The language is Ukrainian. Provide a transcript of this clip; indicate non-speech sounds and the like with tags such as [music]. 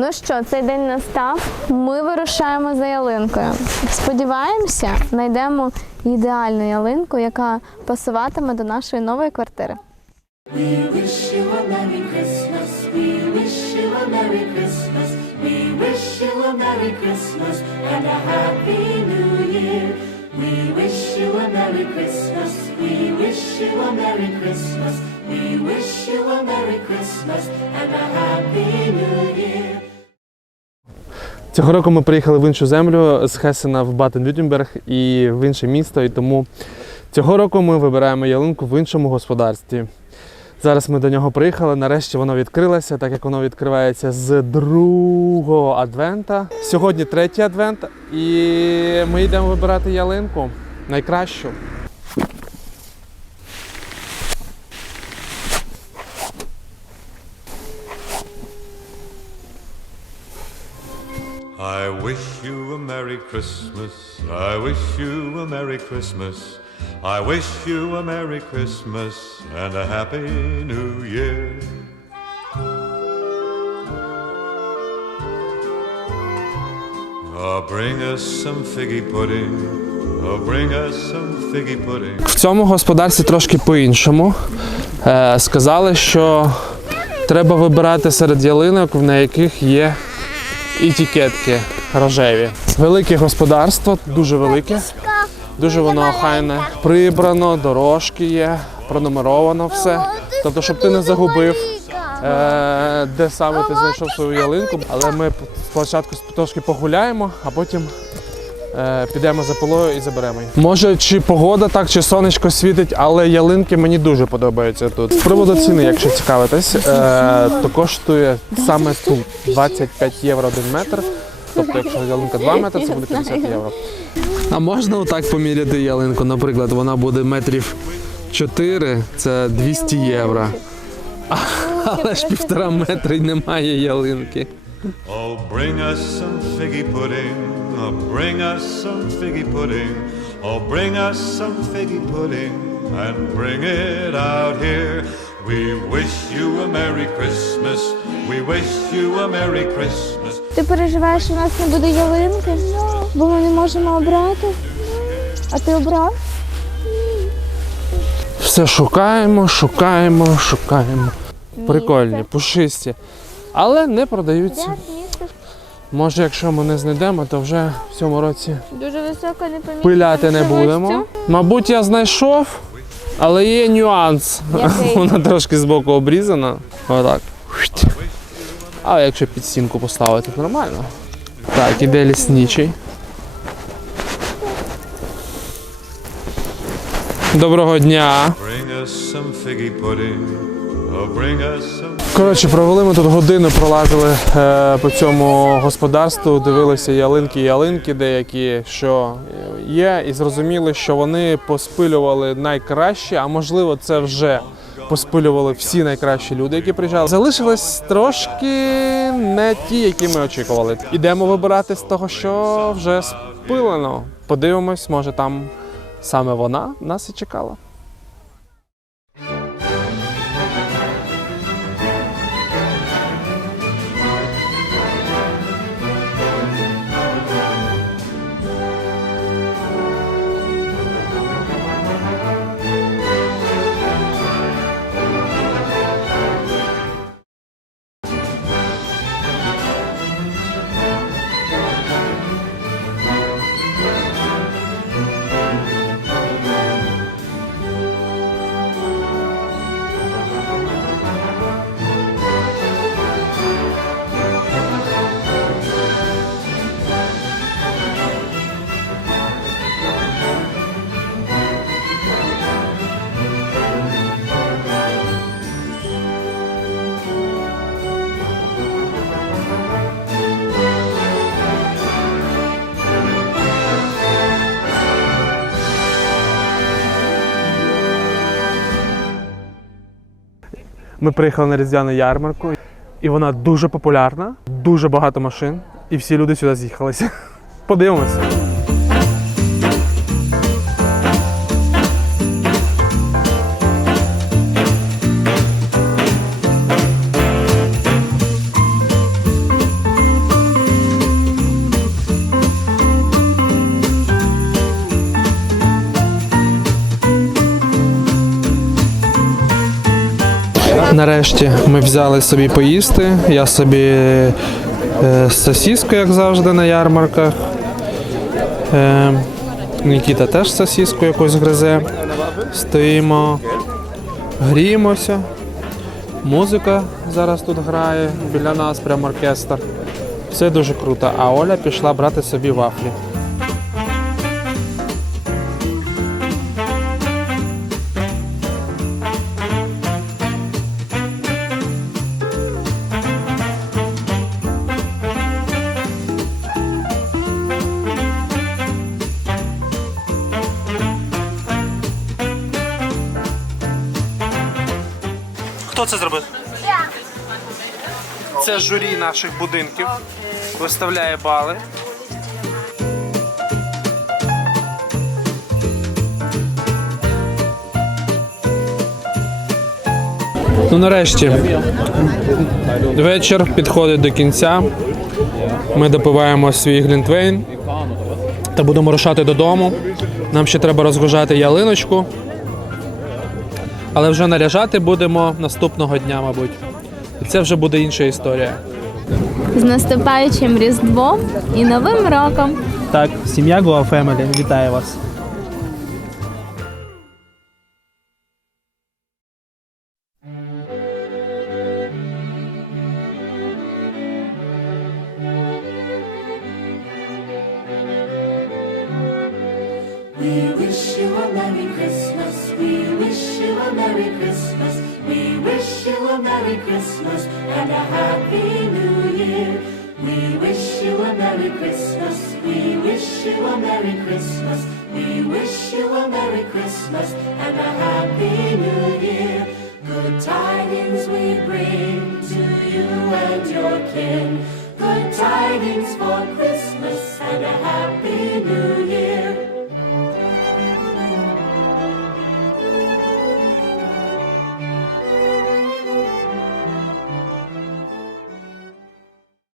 Ну що, цей день настав. Ми вирушаємо за ялинкою. Сподіваємося, знайдемо ідеальну ялинку, яка пасуватиме до нашої нової квартири. We wish you a Merry Christmas. We wish you a Merry Christmas. We wish you a Merry Christmas and a Happy New Year. We wish you a Merry Christmas. We wish you a Merry Christmas. We wish you a Merry Christmas and a Happy New Year. Цього року ми приїхали в іншу землю з Хесена в Батен-Вютенберг і в інше місто. І тому цього року ми вибираємо ялинку в іншому господарстві. Зараз ми до нього приїхали. Нарешті воно відкрилося, так як воно відкривається з другого адвента. Сьогодні третій адвент, і ми йдемо вибирати ялинку найкращу. I wish you a Merry Christmas. I wish you a Merry Christmas. I wish you a Merry Christmas and a Happy New Year. Oh, bring us some figgy pudding. Oh, bring us some figgy pudding. В цьому господарстві трошки по-іншому. Е, сказали, що треба вибирати серед ялинок, на яких є етикетки рожеві. Велике господарство, дуже велике. Дуже воно охайне. Прибрано, дорожки є, пронумеровано все. Тобто, щоб ти не загубив, е, де саме ти знайшов свою ялинку. Але ми спочатку трошки погуляємо, а потім підемо за полою і заберемо її. Може, чи погода так, чи сонечко світить, але ялинки мені дуже подобаються тут. З приводу ціни, якщо цікавитесь, е, то коштує саме тут 25 євро один метр. Тобто, якщо ялинка 2 метри, це буде 50 євро. А можна отак поміряти ялинку? Наприклад, вона буде метрів 4, це 200 євро. А- Але ж півтора метри немає ялинки. Oh, bring us some figgy pudding. Oh, bring us some figgy pudding. Oh, bring us some figgy pudding and bring it out here. We wish you a Merry Christmas. We wish you a Merry Christmas. Ти переживаєш, що у нас не буде ялинки, бо ми не можемо обрати. А ти обрав? Все шукаємо, шукаємо, шукаємо. Прикольні, пушисті. Але не продаються. Може, якщо ми не знайдемо, то вже в цьому році Дуже високо, не помітно. пиляти не будемо. Мабуть, я знайшов, але є нюанс. Який? [laughs] Вона трошки збоку обрізана. Отак. А якщо під стінку поставити, то нормально. Так, іде лісничий. Доброго дня. Bring us some figgy pudding. Коротше, провели ми тут годину, пролазили е, по цьому господарству, дивилися ялинки, ялинки деякі, що є, і зрозуміли, що вони поспилювали найкраще, а можливо, це вже поспилювали всі найкращі люди, які приїжджали. Залишились трошки не ті, які ми очікували. Ідемо вибирати з того, що вже спилено. Подивимось, може там саме вона нас і чекала. Ми приїхали на різдвяну ярмарку, і вона дуже популярна, дуже багато машин, і всі люди сюди з'їхалися. [laughs] Подивимось. Нарешті ми взяли собі поїсти. Я собі е, сосиску, як завжди, на ярмарках. Е, Нікіта теж сосиску якусь гризе. Стоїмо, гріємося. Музика зараз тут грає біля нас, прям оркестр. Все дуже круто. А Оля пішла брати собі вафлі. Хто це зробив? Це журі наших будинків. Виставляє бали. Ну нарешті вечір підходить до кінця. Ми допиваємо свій глінтвейн та будемо рушати додому. Нам ще треба розгружати ялиночку. Але вже наряжати будемо наступного дня, мабуть. І це вже буде інша історія. З наступаючим Різдвом і Новим роком! Так, сім'я Goa Family вітає вас. We wish you a Merry Christmas. We wish you a Merry Christmas and a Happy New Year. We wish you a Merry Christmas. We wish you a Merry Christmas. We wish you a Merry Christmas and a Happy New Year. Good tidings we bring to you and your kin. Good tidings for Christmas.